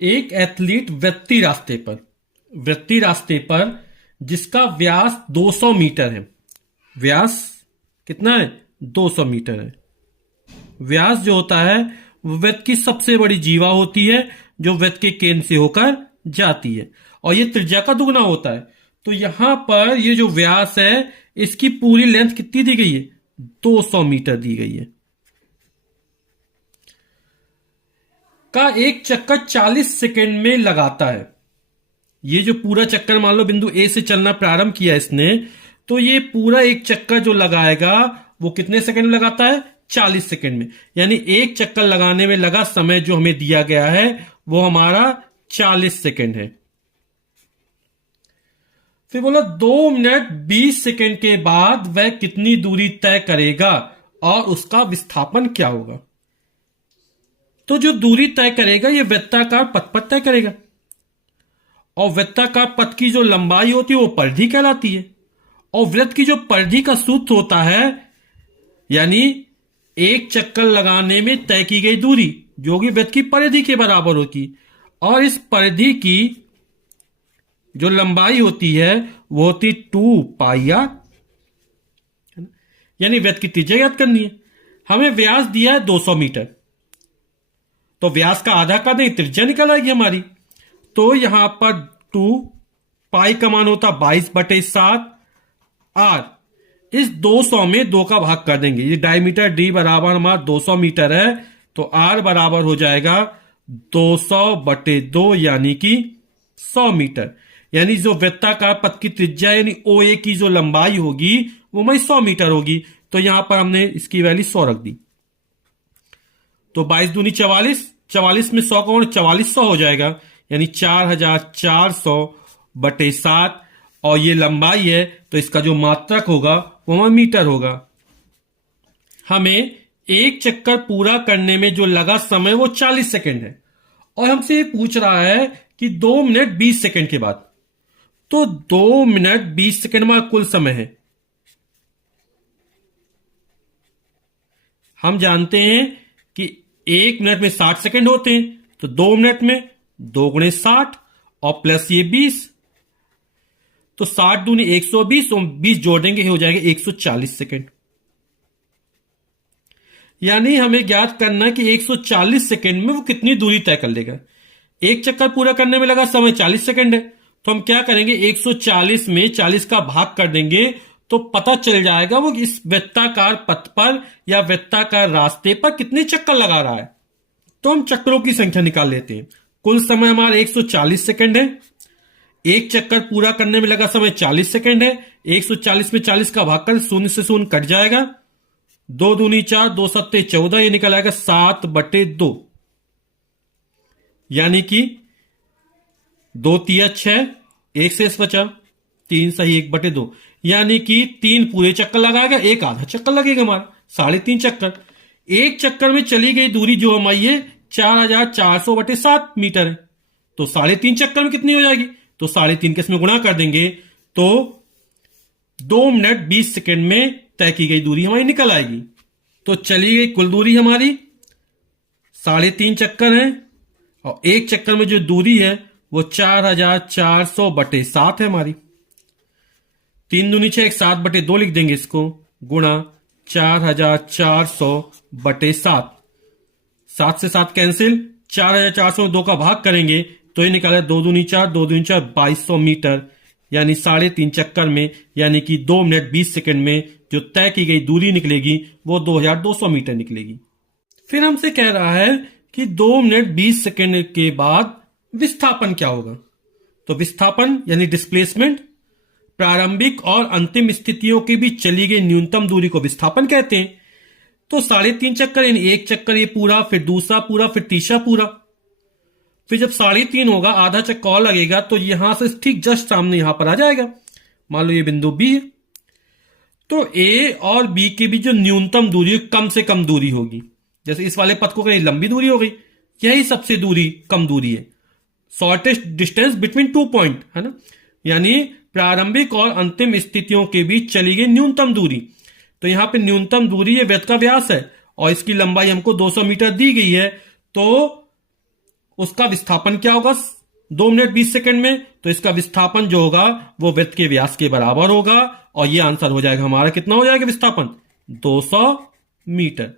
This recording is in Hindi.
एक एथलीट वृत्ति रास्ते पर जिसका व्यास 200 मीटर है। व्यास कितना है? 200 मीटर है। व्यास जो होता है वो वृत्त की सबसे बड़ी जीवा होती है जो वृत्त के केंद्र से होकर जाती है, और ये त्रिज्या का दुगना होता है। तो यहां पर ये जो व्यास है इसकी पूरी लेंथ कितनी दी गई है? 200 मीटर दी गई है। का एक चक्कर 40 सेकेंड में लगाता है। ये जो पूरा चक्कर मान लो बिंदु ए से चलना प्रारंभ किया इसने, तो ये पूरा एक चक्कर जो लगाएगा वो कितने सेकंड में लगाता है? 40 सेकंड में। यानी एक चक्कर लगाने में लगा समय जो हमें दिया गया है वो हमारा 40 सेकंड है। फिर बोला 2 मिनट 20 सेकंड के बाद वह कितनी दूरी तय करेगा और उसका विस्थापन क्या होगा? तो जो दूरी तय करेगा ये वृत्ताकार पथ पर तय करेगा, और वृत्ताकार पथ की जो लंबाई होती है वो परिधि कहलाती है। और वृत्त की जो परिधि का सूत्र होता है, यानी एक चक्कर लगाने में तय की गई दूरी जो कि वृत्त की परिधि के बराबर होती, और इस परिधि की जो लंबाई होती है वो होती 2 पाई आर, यानी वृत्त की त्रिज्या ज्ञात करनी है। हमें व्यास दिया है 200 मीटर, तो व्यास का आधा कर दें, त्रिज्या निकल आएगी हमारी। तो यहां पर 2 पाई का मान होता 22/7 आर। इस 200 में 2 का भाग कर देंगे, ये डायमीटर डी बराबर हमारा 200 मीटर है, तो आर बराबर हो जाएगा 200/2 यानी कि 100 मीटर। यानी जो वृत्ताकार पथ की त्रिज्या यानी ओ ए की जो लंबाई होगी वो हमारी 100 मीटर होगी। तो यहां पर हमने इसकी वैल्यू 100 रख दी। तो 22 दूनी 44, 44 में 100 का 4400 हो जाएगा, यानी 4400/7, और ये लंबाई है तो इसका जो मात्रक होगा वो हमारा मीटर होगा। हमें एक चक्कर पूरा करने में जो लगा समय वो 40 सेकंड है, और हमसे ये पूछ रहा है कि 2 मिनट 20 सेकंड के बाद। तो 2 मिनट 20 सेकंड हमारा कुल समय है। हम जानते हैं कि 1 मिनट में 60 सेकंड होते हैं, तो 2 मिनट में 2 गुणे 60 और प्लस ये 20, तो 60 दूनी 120 और 20 जोड़ देंगे हो जाएगा 140 सेकंड। यानी हमें ज्ञात करना है कि 140 सेकंड में वो कितनी दूरी तय कर लेगा। एक चक्कर पूरा करने में लगा समय 40 सेकंड है, तो हम क्या करेंगे, 140 में 40 का भाग कर देंगे तो पता चल जाएगा वो इस वृत्ताकार पथ पर या वृत्ताकार रास्ते पर कितने चक्कर लगा रहा है। तो हम चक्रों की संख्या निकाल लेते हैं। कुल समय हमारा 140 सेकंड है, एक चक्कर पूरा करने में लगा समय 40 सेकंड है। 140 में 40 का भाग कर 0 से 0 कट जाएगा, 2 दूनी 4, 2 सत्ते 14, ये निकल आएगा 7/2, यानी कि 2 तिया 6, 1 शेष बचा, 3 सही 1/2, यानी कि 3 पूरे चक्कर लगाएगा, 1 आधा चक्कर लगेगा हमारा 3.5 चक्कर। एक चक्कर में चली गई दूरी जो हमारी है 4400/7 मीटर है, तो 3.5 चक्कर में कितनी हो जाएगी, तो 3.5 के इसमें गुणा कर देंगे तो 2 मिनट 20 सेकंड में तय की गई दूरी हमारी निकल आएगी। तो चली गई कुल दूरी हमारी 3.5 चक्कर है, और एक चक्कर में जो दूरी है वो 4400/7 है हमारी। 3 दूनी 6, 7/2 लिख देंगे इसको, गुणा 4400/7, 7 से 7 कैंसिल, 4400 में 2 का भाग करेंगे तो ये निकाला 2 दूनी 4, 2 दूनी 4, 2200 मीटर, यानी 3.5 चक्कर में, यानी कि 2 मिनट 20 सेकंड में जो तय की गई दूरी निकलेगी वो 2200 मीटर निकलेगी। फिर हमसे कह रहा है कि 2 मिनट 20 सेकंड के बाद विस्थापन क्या होगा। तो विस्थापन यानी डिस्प्लेसमेंट, प्रारंभिक और अंतिम स्थितियों के बीच चली गई न्यूनतम दूरी को विस्थापन कहते हैं। तो 3.5 चक्कर यानी एक चक्कर ये पूरा, फिर दूसरा पूरा, फिर तीसरा पूरा, फिर जब 3.5 होगा आधा चक्कर और लगेगा तो यहां से ठीक जस्ट सामने यहां पर आ जाएगा। मान लो ये बिंदु बी है, तो ए और बी के बीच जो न्यूनतम दूरी कम से कम दूरी होगी, जैसे इस वाले पथ को कहीं लंबी दूरी हो गई, यही सबसे दूरी कम दूरी है, शॉर्टेस्ट डिस्टेंस बिटवीन 2 पॉइंट, है ना, यानी प्रारंभिक और अंतिम स्थितियों के बीच चली गई न्यूनतम दूरी। तो यहां पे न्यूनतम दूरी ये वृत्त का व्यास है और इसकी लंबाई हमको 200 मीटर दी गई है, तो उसका विस्थापन क्या होगा 2 मिनट 20 सेकंड में, तो इसका विस्थापन जो होगा वो वृत्त के व्यास के बराबर होगा, और ये आंसर हो जाएगा हमारा, कितना हो जाएगा विस्थापन 200 मीटर।